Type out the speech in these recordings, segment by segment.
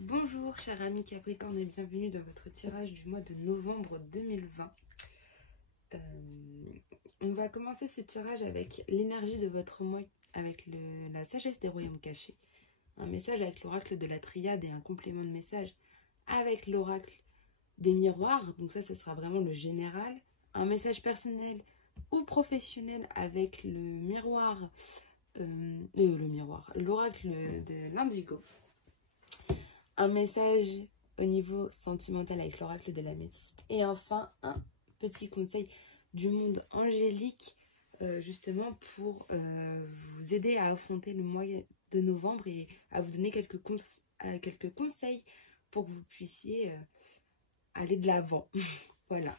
Bonjour chers amis Capricorne et bienvenue dans votre tirage du mois de novembre 2020. On va commencer ce tirage avec l'énergie de votre mois, avec la sagesse des royaumes cachés. Un message avec l'oracle de la triade et un complément de message avec l'oracle des miroirs. Donc ça sera vraiment le général. Un message personnel ou professionnel avec l'oracle de l'indigo. Un message au niveau sentimental avec l'oracle de l'améthyste. Et enfin, un petit conseil du monde angélique, justement pour vous aider à affronter le mois de novembre et à vous donner quelques conseils pour que vous puissiez aller de l'avant. Voilà.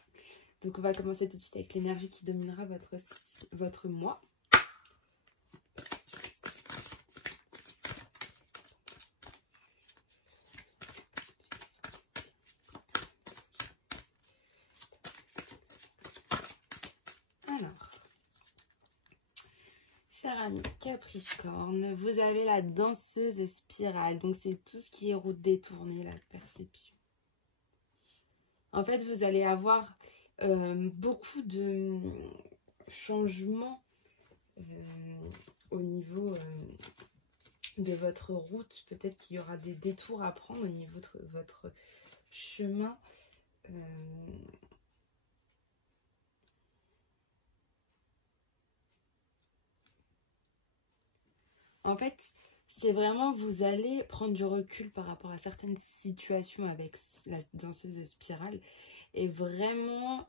Donc on va commencer tout de suite avec l'énergie qui dominera votre mois. Cher ami Capricorne, vous avez la danseuse spirale. Donc, c'est tout ce qui est route détournée, la perception. En fait, vous allez avoir beaucoup de changements au niveau de votre route. Peut-être qu'il y aura des détours à prendre au niveau de votre chemin. En fait, c'est vraiment, vous allez prendre du recul par rapport à certaines situations avec la danseuse spirale. Et vraiment,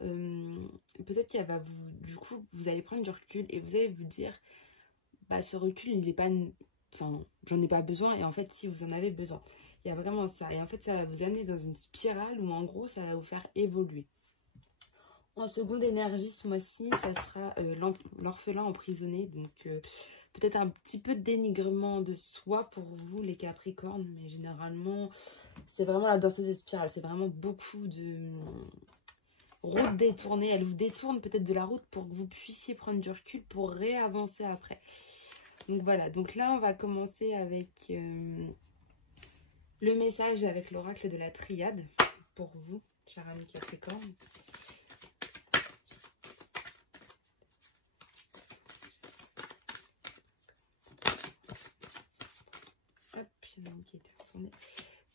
peut-être qu'elle va du coup, vous allez prendre du recul et vous allez vous dire, bah ce recul, il n'est pas, enfin, j'en ai pas besoin. Et en fait, si vous en avez besoin, il y a vraiment ça. Et en fait, ça va vous amener dans une spirale où en gros, ça va vous faire évoluer. En seconde énergie, ce mois-ci, ça sera l'orphelin emprisonné. Donc, peut-être un petit peu de dénigrement de soi pour vous, les Capricornes. Mais généralement, c'est vraiment la danseuse de spirale. C'est vraiment beaucoup de route détournée. Elle vous détourne peut-être de la route pour que vous puissiez prendre du recul pour réavancer après. Donc, voilà. Donc là, on va commencer avec le message avec l'oracle de la triade pour vous, chers amis Capricorne. Qui était retourné.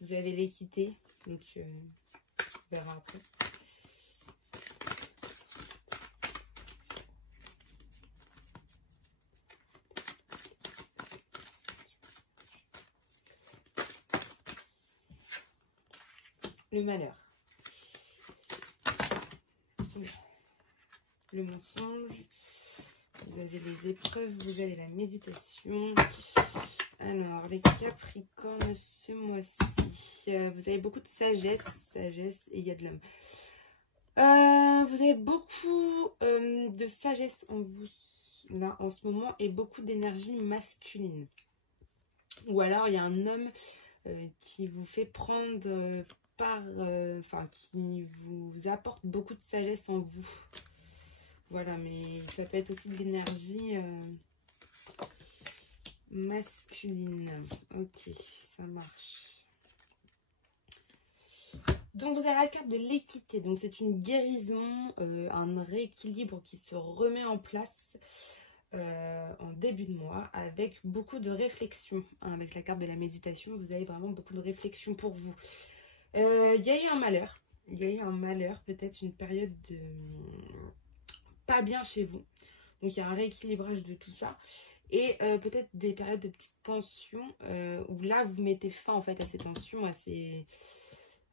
Vous avez l'équité, donc on verra après. Le malheur. Le mensonge. Vous avez les épreuves, vous avez la méditation. Alors, les Capricornes, ce mois-ci, vous avez beaucoup de sagesse, et il y a de l'homme. Vous avez beaucoup de sagesse en vous, là, en ce moment, et beaucoup d'énergie masculine. Ou alors, il y a un homme qui vous fait prendre qui vous apporte beaucoup de sagesse en vous. Voilà, mais ça peut être aussi de l'énergie masculine. Ok, ça marche. Donc vous avez la carte de l'équité. Donc c'est une guérison, un rééquilibre qui se remet en place en début de mois avec beaucoup de réflexion. Avec la carte de la méditation, vous avez vraiment beaucoup de réflexion pour vous. Il y a eu un malheur. Il y a eu un malheur, peut-être une période de pas bien chez vous. Donc il y a un rééquilibrage de tout ça. Et peut-être des périodes de petites tensions où là vous mettez fin en fait à ces tensions, à ces...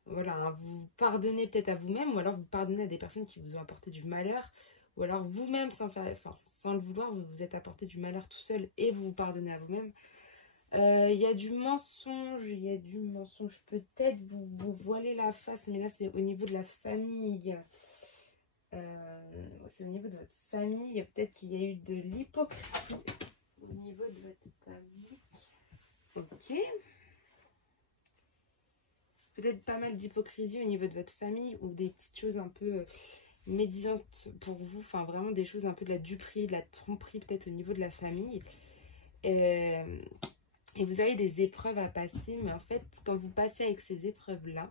Voilà, hein, vous pardonnez peut-être à vous-même, ou alors vous pardonnez à des personnes qui vous ont apporté du malheur, ou alors vous-même sans le vouloir, vous vous êtes apporté du malheur tout seul et vous vous pardonnez à vous-même. Il y a du mensonge, peut-être vous voilez la face, mais là c'est au niveau de la famille. C'est au niveau de votre famille, peut-être qu'il y a eu de l'hypocrisie au niveau de votre famille. Ok. Peut-être pas mal d'hypocrisie au niveau de votre famille ou des petites choses un peu médisantes pour vous. Enfin, vraiment des choses un peu de la duperie, de la tromperie peut-être au niveau de la famille. Et vous avez des épreuves à passer, mais en fait, quand vous passez avec ces épreuves-là,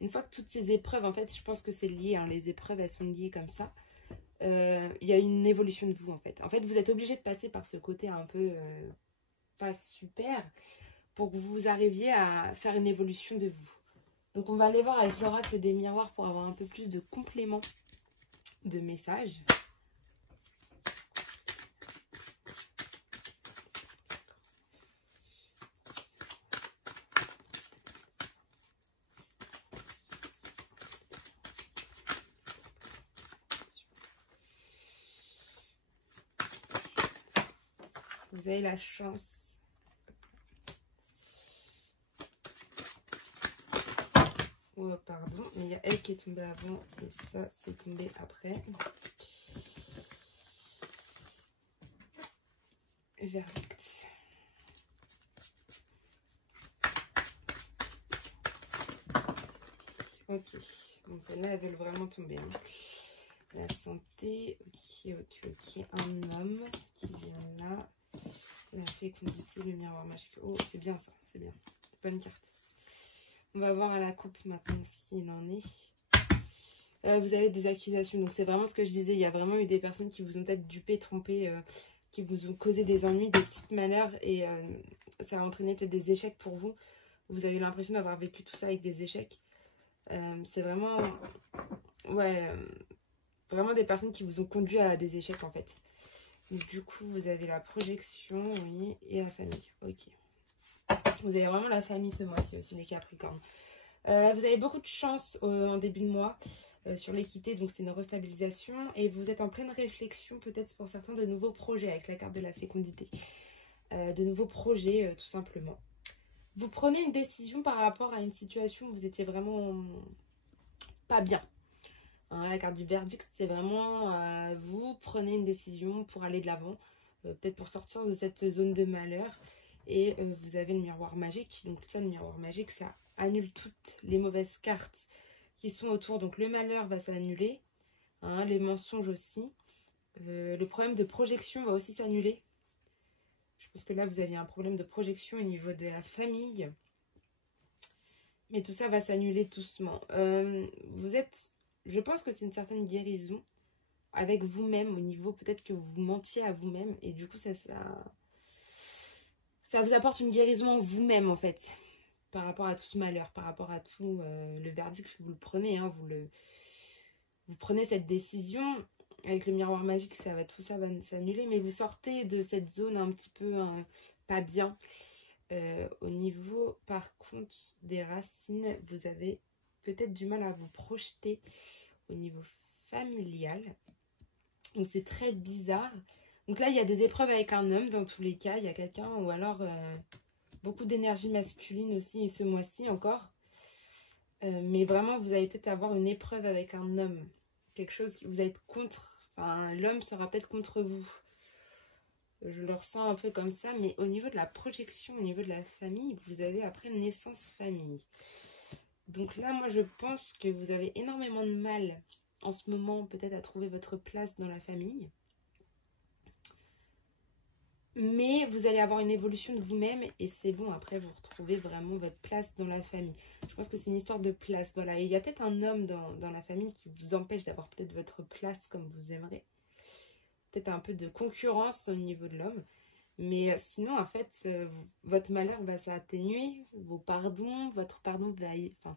une fois que toutes ces épreuves, en fait, je pense que c'est lié, hein, les épreuves, elles sont liées comme ça, il y a une évolution de vous, en fait. En fait, vous êtes obligé de passer par ce côté un peu pas super pour que vous arriviez à faire une évolution de vous. Donc, on va aller voir avec l'oracle des miroirs pour avoir un peu plus de compléments de messages. Vous avez la chance. Oh, pardon, mais il y a elle qui est tombée avant et ça, c'est tombé après. Verdict. Ok, bon, celle-là, elles veulent vraiment tomber. Hein. La santé, ok. Un homme qui vient là. La fécondité, le miroir magique. Oh, c'est bien ça, c'est bien. Bonne carte. On va voir à la coupe maintenant ce qu'il en est. Vous avez des accusations, donc c'est vraiment ce que je disais. Il y a vraiment eu des personnes qui vous ont peut-être dupé, trompé, qui vous ont causé des ennuis, des petites malheurs et ça a entraîné peut-être des échecs pour vous. Vous avez l'impression d'avoir vécu tout ça avec des échecs. C'est vraiment, ouais, vraiment des personnes qui vous ont conduit à des échecs en fait. Donc, du coup, vous avez la projection, oui, et la famille. Ok. Vous avez vraiment la famille ce mois-ci aussi, les Capricornes. Vous avez beaucoup de chance en début de mois sur l'équité, donc c'est une restabilisation. Et vous êtes en pleine réflexion, peut-être pour certains, de nouveaux projets avec la carte de la fécondité. De nouveaux projets, tout simplement. Vous prenez une décision par rapport à une situation où vous étiez vraiment pas bien. Hein, la carte du verdict, c'est vraiment vous prenez une décision pour aller de l'avant, peut-être pour sortir de cette zone de malheur. Et vous avez le miroir magique. Donc ça, le miroir magique, ça annule toutes les mauvaises cartes qui sont autour. Donc le malheur va s'annuler, hein, les mensonges aussi. Le problème de projection va aussi s'annuler. Je pense que là, vous aviez un problème de projection au niveau de la famille. Mais tout ça va s'annuler doucement. Vous êtes... Je pense que c'est une certaine guérison avec vous-même au niveau... Peut-être que vous mentiez à vous-même. Et du coup, ça vous apporte une guérison en vous-même, en fait. Par rapport à tout ce malheur, par rapport à tout le verdict, vous le prenez. Hein, vous prenez cette décision. Avec le miroir magique, tout ça va s'annuler. Mais vous sortez de cette zone un petit peu pas bien. Au niveau, par contre, des racines, vous avez peut-être du mal à vous projeter au niveau familial. Donc, c'est très bizarre. Donc là, il y a des épreuves avec un homme dans tous les cas. Il y a quelqu'un ou alors beaucoup d'énergie masculine aussi ce mois-ci encore. Mais vraiment, vous allez peut-être avoir une épreuve avec un homme. Quelque chose que vous allez être contre. Enfin, l'homme sera peut-être contre vous. Je le ressens un peu comme ça, mais au niveau de la projection, au niveau de la famille, vous avez après naissance famille. Donc là, moi, je pense que vous avez énormément de mal en ce moment, peut-être à trouver votre place dans la famille. Mais vous allez avoir une évolution de vous-même et c'est bon, après, vous retrouvez vraiment votre place dans la famille. Je pense que c'est une histoire de place, voilà. Et il y a peut-être un homme dans la famille qui vous empêche d'avoir peut-être votre place comme vous aimerez. Peut-être un peu de concurrence au niveau de l'homme. Mais sinon, en fait, votre malheur va s'atténuer. Votre pardon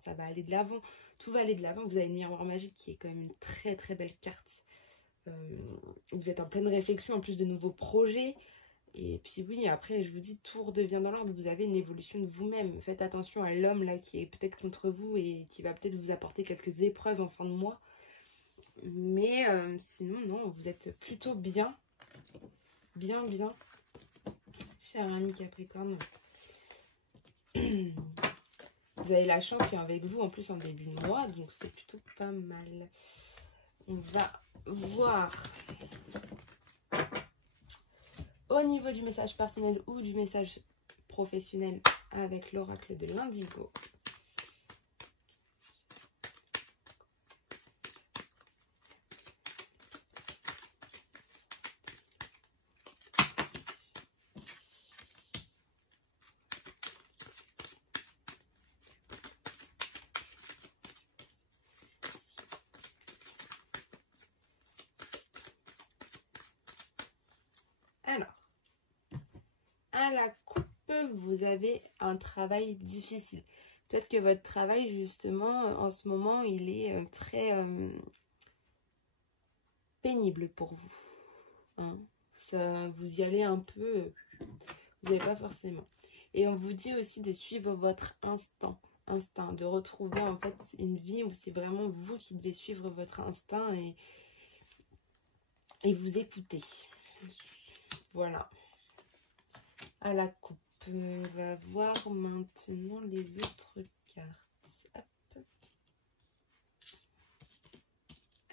ça va aller de l'avant. Tout va aller de l'avant. Vous avez le miroir magique qui est quand même une très très belle carte. Vous êtes en pleine réflexion, en plus de nouveaux projets. Et puis oui, après, je vous dis, tout redevient dans l'ordre. Vous avez une évolution de vous-même. Faites attention à l'homme là qui est peut-être contre vous et qui va peut-être vous apporter quelques épreuves en fin de mois. Mais sinon, non, vous êtes plutôt bien. Bien. Cher ami Capricorne. Vous avez la chance qu'il y a avec vous en plus en début de mois. Donc c'est plutôt pas mal. On va voir au niveau du message personnel ou du message professionnel avec l'oracle de l'Indigo. à la coupe, vous avez un travail difficile. Peut-être que votre travail, justement, en ce moment, il est très pénible pour vous. Hein, ça, vous y allez un peu, vous n'avez pas forcément. Et on vous dit aussi de suivre votre instinct, de retrouver en fait une vie où c'est vraiment vous qui devez suivre votre instinct et vous écouter. Voilà. À la coupe. On va voir maintenant les autres cartes. Hop.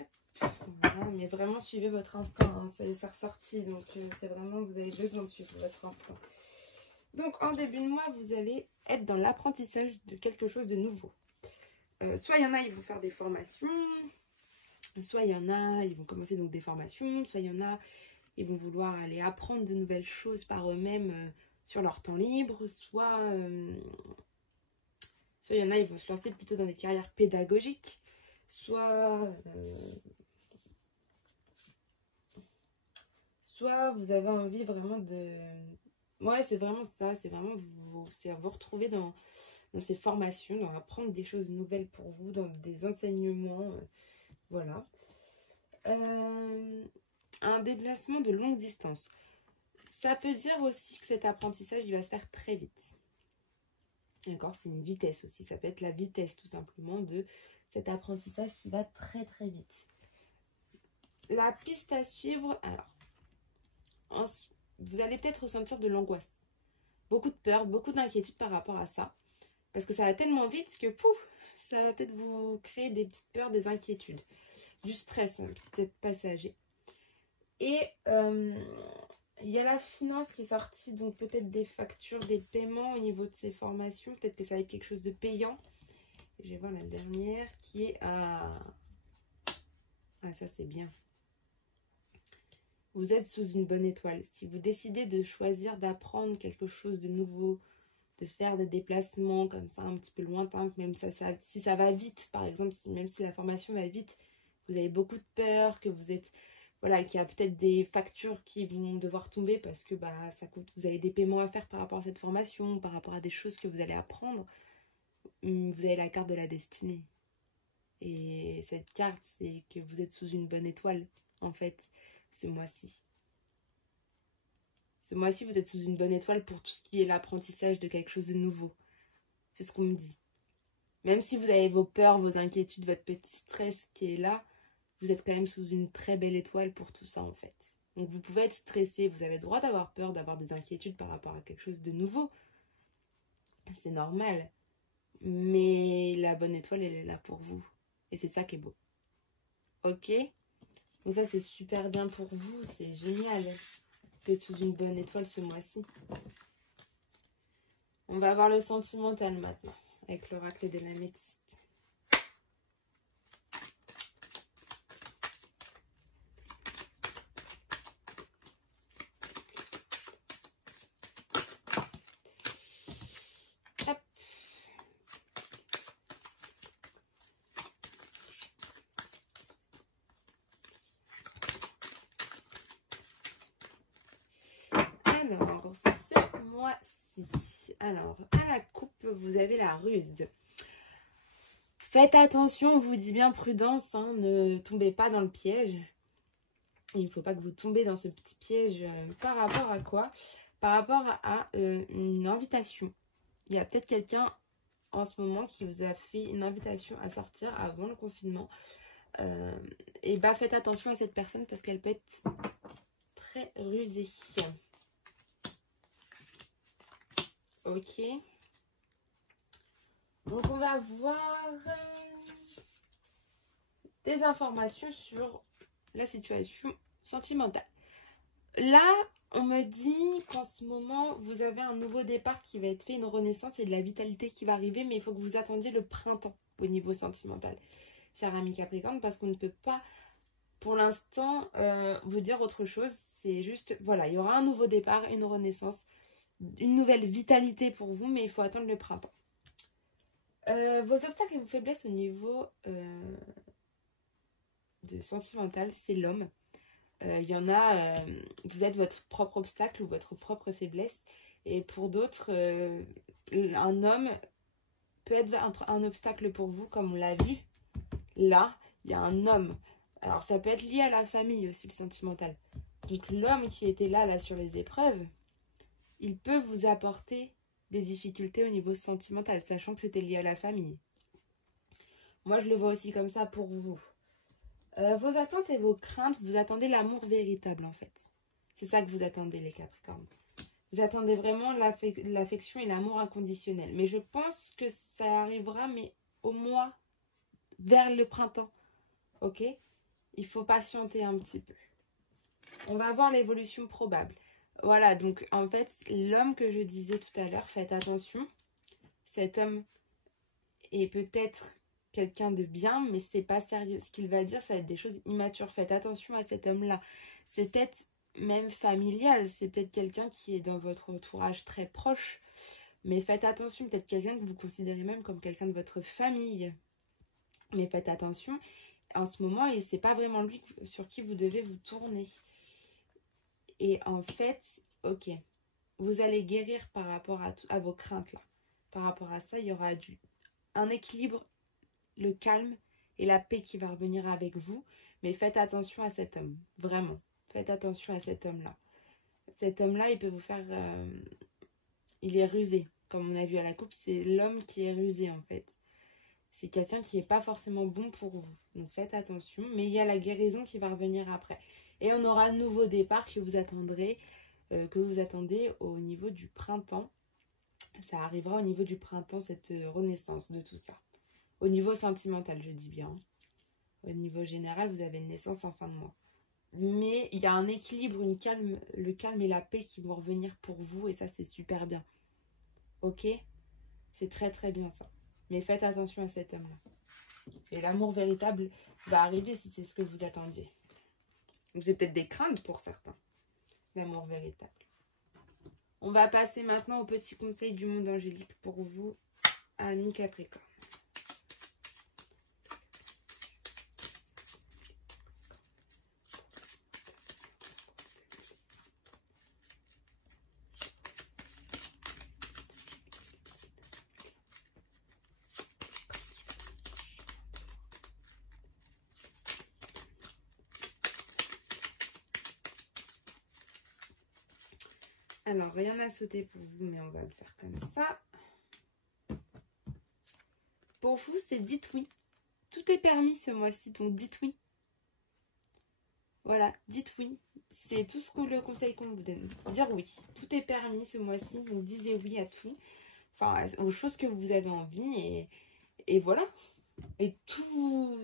Hop. Voilà, mais vraiment suivez votre instinct. Hein. C'est ressorti, donc c'est vraiment, vous avez besoin de suivre votre instinct. Donc en début de mois, vous allez être dans l'apprentissage de quelque chose de nouveau. Soit il y en a, ils vont faire des formations. Soit il y en a, ils vont commencer donc des formations. Soit il y en a, ils vont vouloir aller apprendre de nouvelles choses par eux-mêmes sur leur temps libre. Soit il y en a, ils vont se lancer plutôt dans des carrières pédagogiques. Soit vous avez envie vraiment de... Ouais, c'est vraiment ça. C'est vraiment vous retrouver dans ces formations, dans apprendre des choses nouvelles pour vous, dans des enseignements. Voilà. Un déplacement de longue distance. Ça peut dire aussi que cet apprentissage, il va se faire très vite. D'accord, c'est une vitesse aussi. Ça peut être la vitesse tout simplement de cet apprentissage qui va très très vite. La piste à suivre, alors, vous allez peut-être ressentir de l'angoisse. Beaucoup de peur, beaucoup d'inquiétude par rapport à ça. Parce que ça va tellement vite que pouf, ça va peut-être vous créer des petites peurs, des inquiétudes. Du stress, hein, peut-être passager. Et il y a la finance qui est sortie, donc peut-être des factures, des paiements au niveau de ces formations. Peut-être que ça va être quelque chose de payant. Je vais voir la dernière qui est à... Ah, ça c'est bien. Vous êtes sous une bonne étoile. Si vous décidez de choisir d'apprendre quelque chose de nouveau, de faire des déplacements comme ça un petit peu lointains, même si ça va vite, par exemple, même si la formation va vite, vous avez beaucoup de peur, que vous êtes... Voilà, qu'il y a peut-être des factures qui vont devoir tomber parce que ça coûte, vous avez des paiements à faire par rapport à cette formation, par rapport à des choses que vous allez apprendre. Vous avez la carte de la destinée. Et cette carte, c'est que vous êtes sous une bonne étoile, en fait, ce mois-ci. Ce mois-ci, vous êtes sous une bonne étoile pour tout ce qui est l'apprentissage de quelque chose de nouveau. C'est ce qu'on me dit. Même si vous avez vos peurs, vos inquiétudes, votre petit stress qui est là, vous êtes quand même sous une très belle étoile pour tout ça, en fait. Donc, vous pouvez être stressé. Vous avez le droit d'avoir peur, d'avoir des inquiétudes par rapport à quelque chose de nouveau. C'est normal. Mais la bonne étoile, elle est là pour vous. Et c'est ça qui est beau. Ok? Donc ça, c'est super bien pour vous. C'est génial d'être sous une bonne étoile ce mois-ci. On va voir le sentimental maintenant, avec l'oracle de l'améthyste. Hop. Alors, ce mois-ci, alors, à la coupe, vous avez la ruse. Faites attention, on vous dit bien prudence, hein, ne tombez pas dans le piège. Il ne faut pas que vous tombez dans ce petit piège par rapport à quoi? Par rapport à une invitation. Il y a peut-être quelqu'un en ce moment qui vous a fait une invitation à sortir avant le confinement. Et faites attention à cette personne parce qu'elle peut être très rusée. Ok. Donc on va voir des informations sur la situation sentimentale. Là, on me dit qu'en ce moment, vous avez un nouveau départ qui va être fait, une renaissance et de la vitalité qui va arriver, mais il faut que vous attendiez le printemps au niveau sentimental, cher ami Capricorne, parce qu'on ne peut pas, pour l'instant, vous dire autre chose. C'est juste, voilà, il y aura un nouveau départ, une renaissance, une nouvelle vitalité pour vous, mais il faut attendre le printemps. Vos obstacles et vos faiblesses au niveau de sentimental, c'est l'homme. Il y en a, vous êtes votre propre obstacle ou votre propre faiblesse. Et pour d'autres, un homme peut être un obstacle pour vous, comme on l'a vu. Là, il y a un homme. Alors, ça peut être lié à la famille aussi, le sentimental. Donc, l'homme qui était là sur les épreuves, il peut vous apporter des difficultés au niveau sentimental, sachant que c'était lié à la famille. Moi, je le vois aussi comme ça pour vous. Vos attentes et vos craintes, vous attendez l'amour véritable, en fait. C'est ça que vous attendez, les Capricornes. Vous attendez vraiment l'affection et l'amour inconditionnel. Mais je pense que ça arrivera, mais au mois, vers le printemps. Ok? Il faut patienter un petit peu. On va voir l'évolution probable. Voilà, donc en fait, l'homme que je disais tout à l'heure, faites attention. Cet homme est peut-être quelqu'un de bien, mais c'est pas sérieux. Ce qu'il va dire, ça va être des choses immatures. Faites attention à cet homme-là. C'est peut-être même familial. C'est peut-être quelqu'un qui est dans votre entourage très proche. Mais faites attention, peut-être quelqu'un que vous considérez même comme quelqu'un de votre famille. Mais faites attention, en ce moment, et c'est pas vraiment lui sur qui vous devez vous tourner. Et en fait, ok, vous allez guérir par rapport à vos craintes là. Par rapport à ça, il y aura un équilibre, le calme et la paix qui va revenir avec vous. Mais faites attention à cet homme, vraiment. Faites attention à cet homme-là. Cet homme-là, il peut vous faire... il est rusé. Comme on a vu à la coupe, c'est l'homme qui est rusé en fait. C'est quelqu'un qui n'est pas forcément bon pour vous. Donc faites attention. Mais il y a la guérison qui va revenir après. Et on aura un nouveau départ que vous attendez au niveau du printemps. Ça arrivera au niveau du printemps, cette renaissance de tout ça. Au niveau sentimental, je dis bien. Au niveau général, vous avez une naissance en fin de mois. Mais il y a un équilibre, le calme et la paix qui vont revenir pour vous. Et ça, c'est super bien. Ok? C'est très très bien ça. Mais faites attention à cet homme-là. Et l'amour véritable va arriver si c'est ce que vous attendiez. Vous avez peut-être des craintes pour certains. L'amour véritable. On va passer maintenant au petit conseil du monde angélique pour vous, amis Capricorne. Alors, rien à sauter pour vous, mais on va le faire comme ça. Pour vous, c'est dites oui. Tout est permis ce mois-ci, donc dites oui. Voilà, dites oui. C'est tout le conseil qu'on vous donne. Dire oui. Tout est permis ce mois-ci, donc disez oui à tout. Enfin, aux choses que vous avez envie et voilà. Et tout...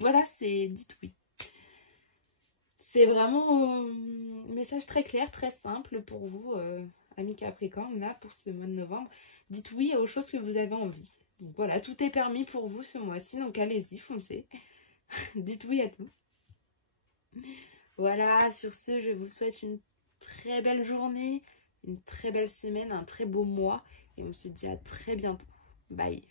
Voilà, c'est dites oui. C'est vraiment un message très clair, très simple pour vous, amis Capricorne, là, pour ce mois de novembre. Dites oui aux choses que vous avez envie. Donc voilà, tout est permis pour vous ce mois-ci, donc allez-y, foncez. Dites oui à tout. Voilà, sur ce, je vous souhaite une très belle journée, une très belle semaine, un très beau mois. Et on se dit à très bientôt. Bye.